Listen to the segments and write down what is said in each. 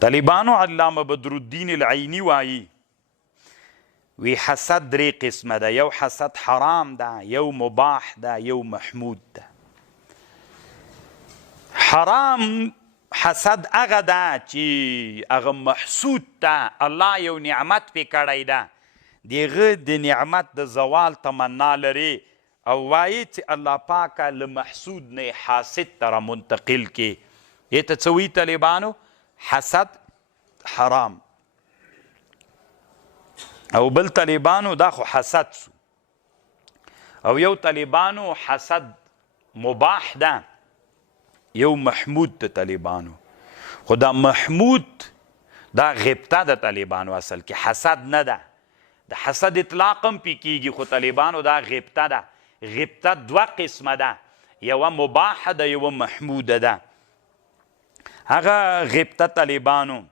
طالبانو علامه بدرالدین العینی وایي وی حسد 3 قسمه ده. یو حسد حرام ده، یو مباح ده، یو محمود ده. حرام حسد هغه ده چې هغه محسود ده، الله یو نعمت پې کړی ده، د هغه د نعمت د زوال تمنا لري او وایي چې الله پاکه له محسود نه حاسد ته را منتقل کې. دې ته څه وایي طالبانو؟ حسد حرام. او بل طالبانو دا خو حسد سو، او یو طالبانو حسد مباح ده، یو محمود د طالبانو. خو دا محمود دا غبطه د طالبانو اصل کې حسد نه ده. د حسد اطلاق هم پې کیږي خو طالبانو دا غبطه ده. غبطه 2 قسمه ده، یوه مباحه ده، یوه محموده ده. هغه غبطه طالبانو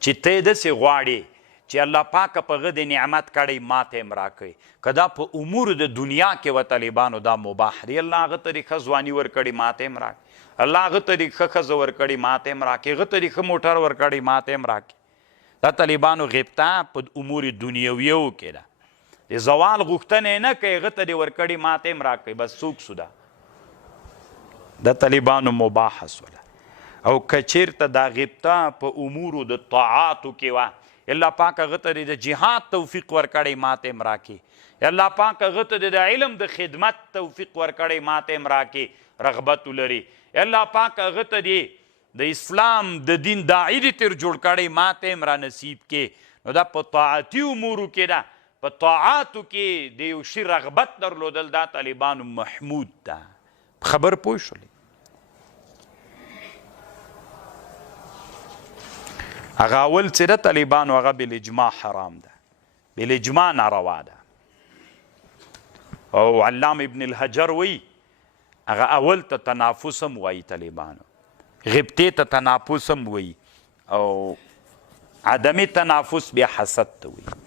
چې ته یې داسې غواړې چې الله پاکه په هغه د نعمت کړی ماته هم راکوي، که دا په امورو د دنیا کې و طالبانو دا مباح دی. الله هغه طریقه ځواني ورکړي ماته هم راکړي، الله هغه طریقه ښځه ورکړي ماته هم راکړي، هغه طریقه موټر ورکړي ماته هم راکړي. دا طالبانو غبطه په امور دنیویو کې ده. د زوال غوښتنه یې نه کوي، هغه ته دې ورکړي ماته هم راکوي، بس څوک سو ده. د طالبانو مباحه سوله. او که چېرته دا غبطه په امورو د طاعاتو کې وه، الله پاک هغه ته د جهاد توفیق ورکړی ماته هم راکړي، الله پاک هغه ته د علم د خدمت توفیق ورکړی ماته هم راکړي، رغبت ولري، الله پاک هغه ته د اسلام د دین داعی دې تر جوړ کړی ماته هم را نصیب کې. نو دا په طاعتي امورو کې ده، په طاعاتو کې د یو شي رغبت درلودل، دا طالبانو محمود ده. خبر پوه شولې؟ هغه اول چې ده طالبانو هغه بالاجماع حرام ده، بالاجماع ناروا ده. او علام ابن الحجر وی هغه اول ته تنافس هم وایي طالبانو، غبطې ته تنافس هم وایي، او عدم تنافس بیا حسد ته وایي.